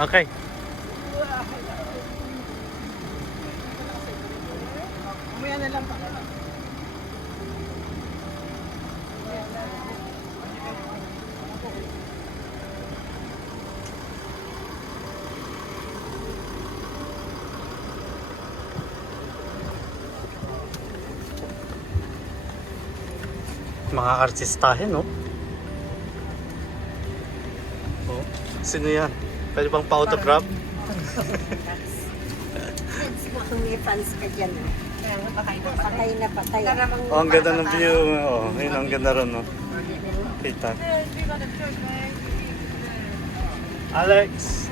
Okay. Umaya na lang pa. Mga artistahin, no? Oh, sino yan? Pwede bang pa-autograph? Kung may fans ka dyan, patay na patay. Oh, ang ganda ng view. Oh, yun, ang ganda ron, no? Kita. Alex!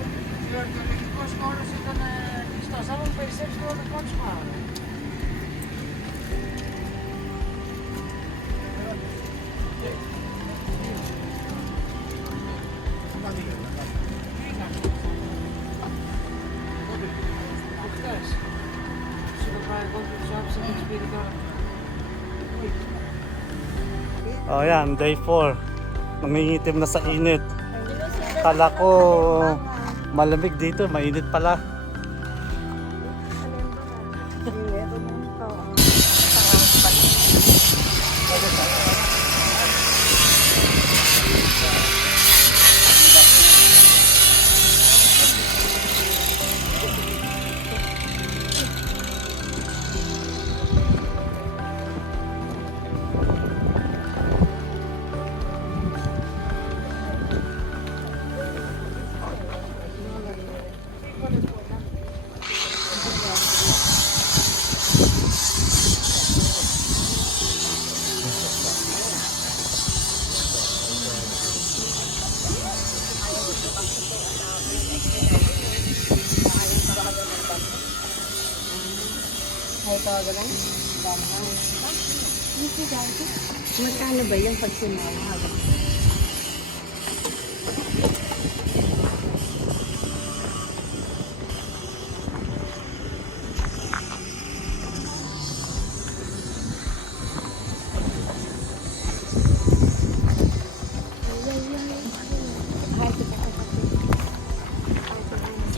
Oh yan, day 4. Nangingitim na sa init. Kala ko malamig dito, mainit pala. Magkano ba yung pag sumama?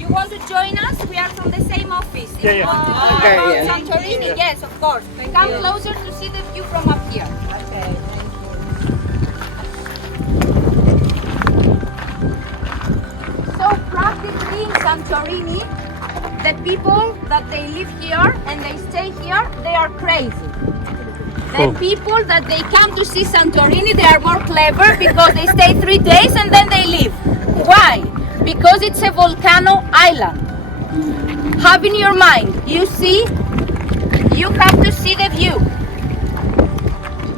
You want to join us? We are from the same office. If you want to talk Okay, about yeah. Santorini, yes, of course. Come closer to see the view from up here. Okay, thank you. So practically in Santorini, the people that they live here and they stay here, they are crazy. The Oh. people that they come to see Santorini, they are more clever because they stay 3 days and then they leave. Why? Because it's a volcano island. Have in your mind, you see, you have to see the view.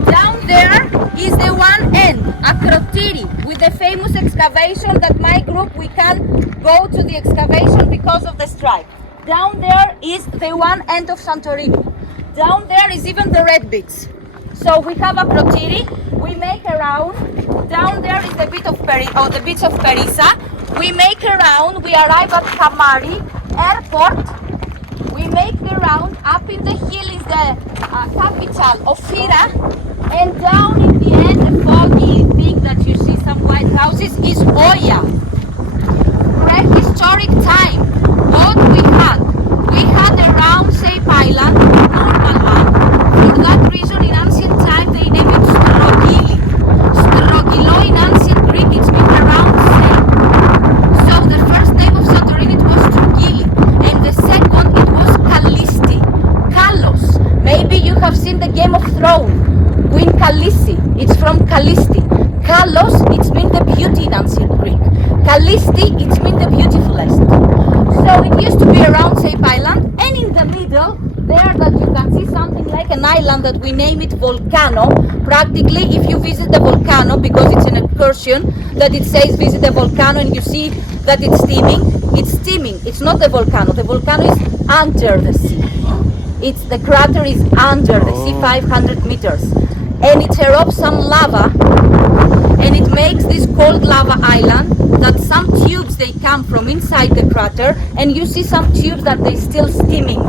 Down there is the one end, Akrotiri, with the famous excavation that my group, we can't go to the excavation because of the strike. Down there is the one end of Santorini. Down there is even the red beach. So we have Akrotiri, we make a round. Down there is the beach of Perisa. We make a round, we arrive at Kamari airport. We make the round, up in the hill is the capital of Fira. And down in the end, the foggy thing that you see, some white houses, is Oya. Prehistoric time. What we had? We had a round shape island, normal one. For that reason, in ancient time, they named it Strogili. Strogilo in ancient Greek, it means a round shape. So the first name of Santorini it was Strogili, and the second it was Kallisti. Kalos. Maybe you have seen the Game of Thrones. Queen Kalisi, it's from Kallisti. Kalos, it means the beauty in ancient Greek. Kallisti, it means the beautifulest. So it used to be a round shape island, and in the middle, there that you can see something like an island that we name it Volcano. Practically, if you visit the volcano, because it's an excursion, that it says visit the volcano and you see that it's steaming. It's not the volcano. The volcano is under the sea. The crater is under the sea, 500 meters. And it erupts some lava, and it makes this cold lava island that some tubes they come from inside the crater, and you see some tubes that they still steaming.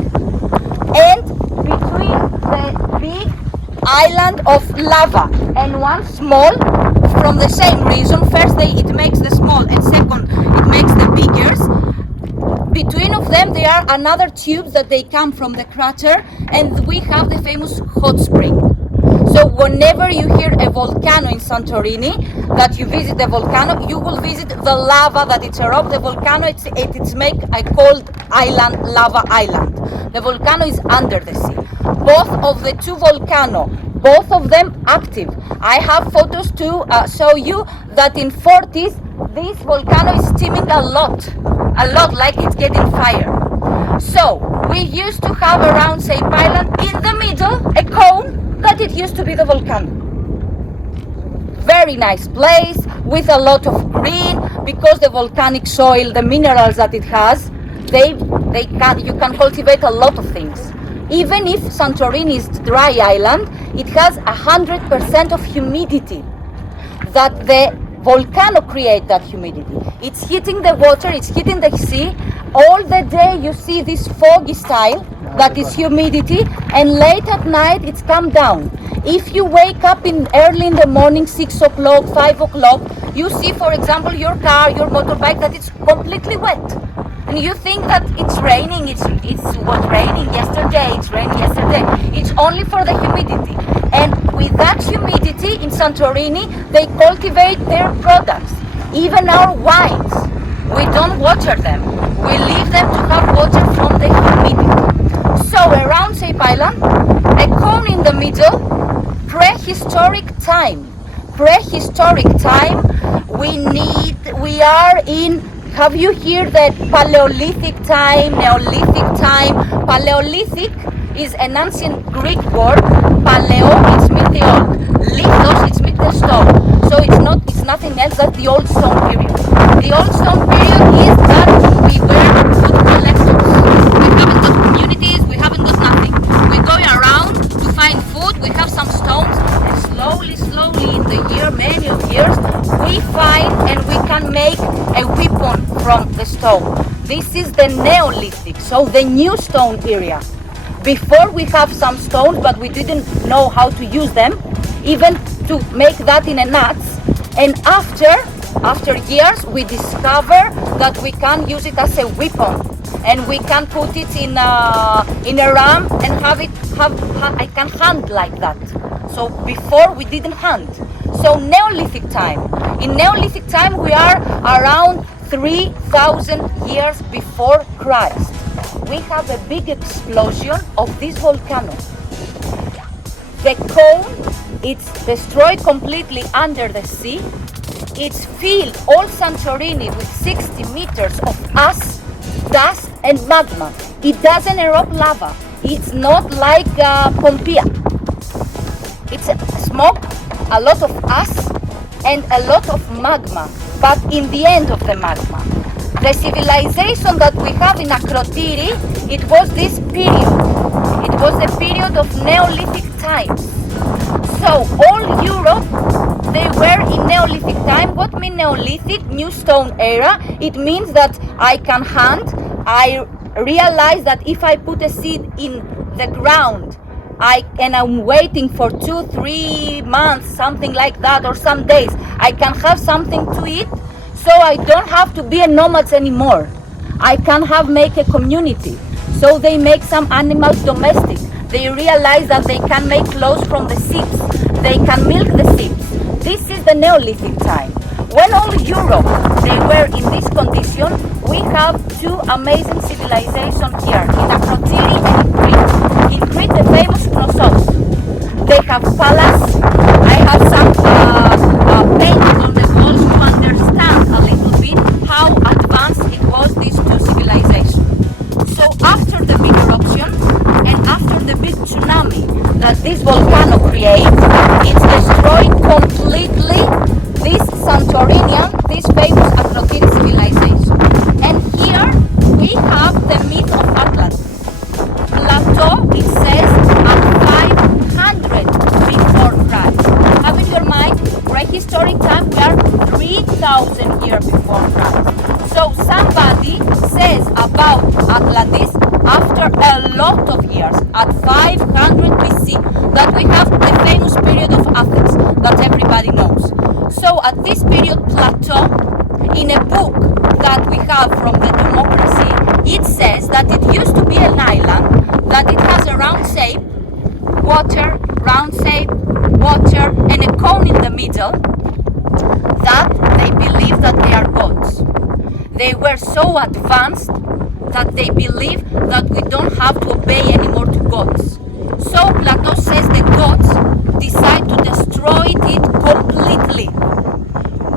And between the big island of lava and one small from the same reason. First, it makes the small, and second, it makes the bigger. Between of them, there are another tubes that they come from the crater, and we have the famous hot spring. So whenever you hear a volcano in Santorini, that you visit the volcano, you will visit the lava that it's erupts. The volcano, it's make a cold island, lava island. The volcano is under the sea. Both of the two volcanoes, both of them active. I have photos to show you that in 40s, this volcano is steaming a lot, like it's getting fire. So we used to have around Sape Island in the middle a cone that it used to be the volcano. Very nice place with a lot of green, because the volcanic soil, the minerals that it has, you can cultivate a lot of things. Even if Santorini is dry island, it has 100% of humidity that the volcano create that humidity. It's hitting the water, it's hitting the sea. All the day you see this foggy style, that is humidity, and late at night it's come down. If you wake up early in the morning, 6 o'clock, 5 o'clock, you see, for example, your car, your motorbike, that it's completely wet. And you think that it's raining, it's what raining yesterday, it's raining yesterday. It's only for the humidity. And with that humidity in Santorini, they cultivate their products. Even our wines, we don't water them. We leave them to have water from the humidity. So around Sape Island, a cone in the middle, prehistoric time. Prehistoric time, we are in, have you heard that Paleolithic time, Neolithic time? Paleolithic is an ancient Greek word. Paleo, it's mean the old. Lithos, it's mean the stone. So it's nothing else than the old stone period. The old stone period is that we were food collectors. We haven't got communities, we haven't got nothing. We go around to find food, we have some stones, and slowly in the year, many of years, we find and we can make a weapon from the stone. This is the Neolithic, so the new stone area. Before we have some stones, but we didn't know how to use them, even to make that in a nuts. And after years, we discover that we can use it as a weapon, and we can put it in a ram and I can hunt like that. So before we didn't hunt. So Neolithic time. In Neolithic time, we are around 3,000 years before Christ. We have a big explosion of this volcano. The cone, it's destroyed completely under the sea. It's filled all Santorini with 60 meters of ash, dust and magma. It doesn't erupt lava. It's not like Pompeii. It's smoke, a lot of ash and a lot of magma, but in the end of the magma. The civilization that we have in Akrotiri, it was this period. It was the period of Neolithic times. So all Europe, they were in Neolithic time. What means Neolithic? New stone era. It means that I can hunt. I realize that if I put a seed in the ground, and I'm waiting for 2-3 months, something like that, or some days, I can have something to eat. So I don't have to be a nomad anymore. I can make a community. So they make some animals domestic. They realize that they can make clothes from the seeds. They can milk the seeds. This is the Neolithic time. When all Europe, they were in this condition, we have two amazing civilizations here, in Akrotiri and in Crete. In Crete, the famous Knossos. They have palace. I have some paintings on the walls to understand a little bit how advanced it was, these two civilizations. So after the big eruption and after the big tsunami that this volcano creates, it's destroyed completely this Santorinian, this famous Akrotiri civilization. And here we have the myth of Atlantis. Plateau, it says, at 500 before Christ. Have in your mind, prehistoric time, we are 3,000 years before Christ. So somebody says about Atlantis after a lot of years, at 500 BC, that we have the famous period of Athens that everybody knows. So So at this period, Plato, in a book that we have from the Democracy, it says that it used to be an island, that it has a round shape, water, round shape, water, and a cone in the middle, that they believe that they are gods. They were so advanced that they believe that we don't have to obey anymore to gods. So Plato says the gods decide to destroy it completely.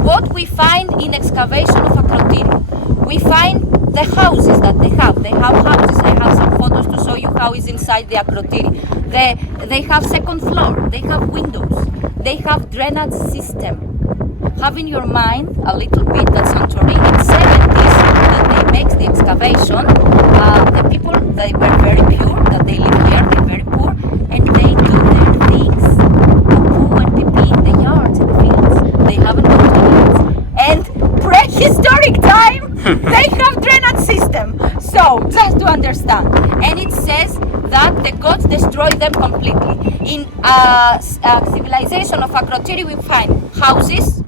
What we find in excavation of Akrotiri, we find the houses that they have. They have houses. I have some photos to show you how is inside the Akrotiri. They have second floor. They have windows. They have drainage system. Have in your mind a little bit that Santorini in 70s, that they make the excavation, the people, they were very pure, that they live here, they're very poor, and they do their things, poo and pee in the yards, in the fields. They haven't got toilets. And prehistoric time, they have drainage system. So, just to understand. And it says that the gods destroy them completely. In civilization of Akrotiri, we find houses.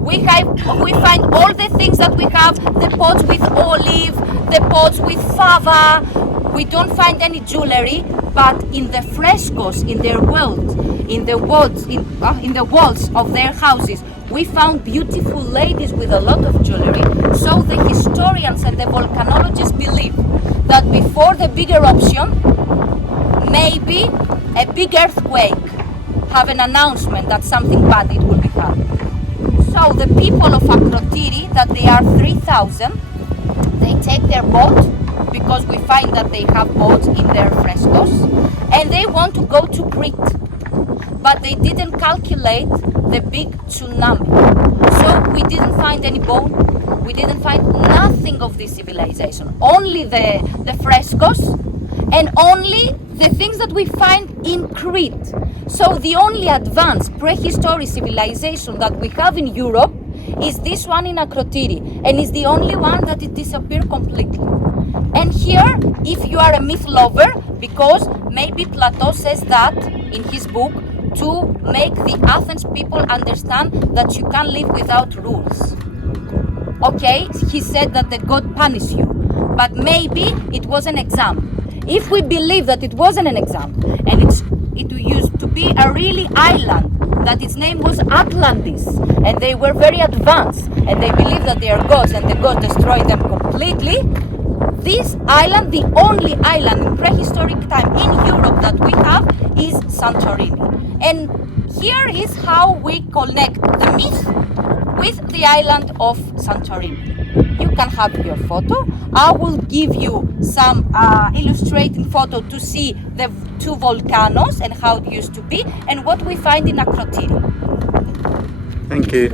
We find all the things that we have, the pots with olive, the pots with fava. We don't find any jewelry, but in the frescoes, in their walls, in the walls of their houses, we found beautiful ladies with a lot of jewelry. So the historians and the volcanologists believe that before the big eruption, maybe a big earthquake have an announcement that something bad it will be happening. So the people of Akrotiri, that they are 3,000, they take their boat, because we find that they have boats in their frescoes, and they want to go to Crete. But they didn't calculate the big tsunami. So we didn't find any boat, we didn't find nothing of this civilization. Only the frescoes, and only the things that we find in Crete. So the only advanced prehistoric civilization that we have in Europe is this one in Akrotiri, and is the only one that it disappeared completely. And here, if you are a myth lover, because maybe Plato says that in his book to make the Athens people understand that you can't live without rules. Okay, he said that the god punish you, but maybe it was an exam. If we believe that it wasn't an exam, and it used to be a really island, that its name was Atlantis, and they were very advanced, and they believe that they are gods, and the gods destroyed them completely, this island, the only island in prehistoric time in Europe that we have, is Santorini. And here is how we connect the myth with the island of Santorini. You can have your photo. I will give you some illustrating photo to see the two volcanoes and how it used to be, and what we find in Akrotiri. Thank you.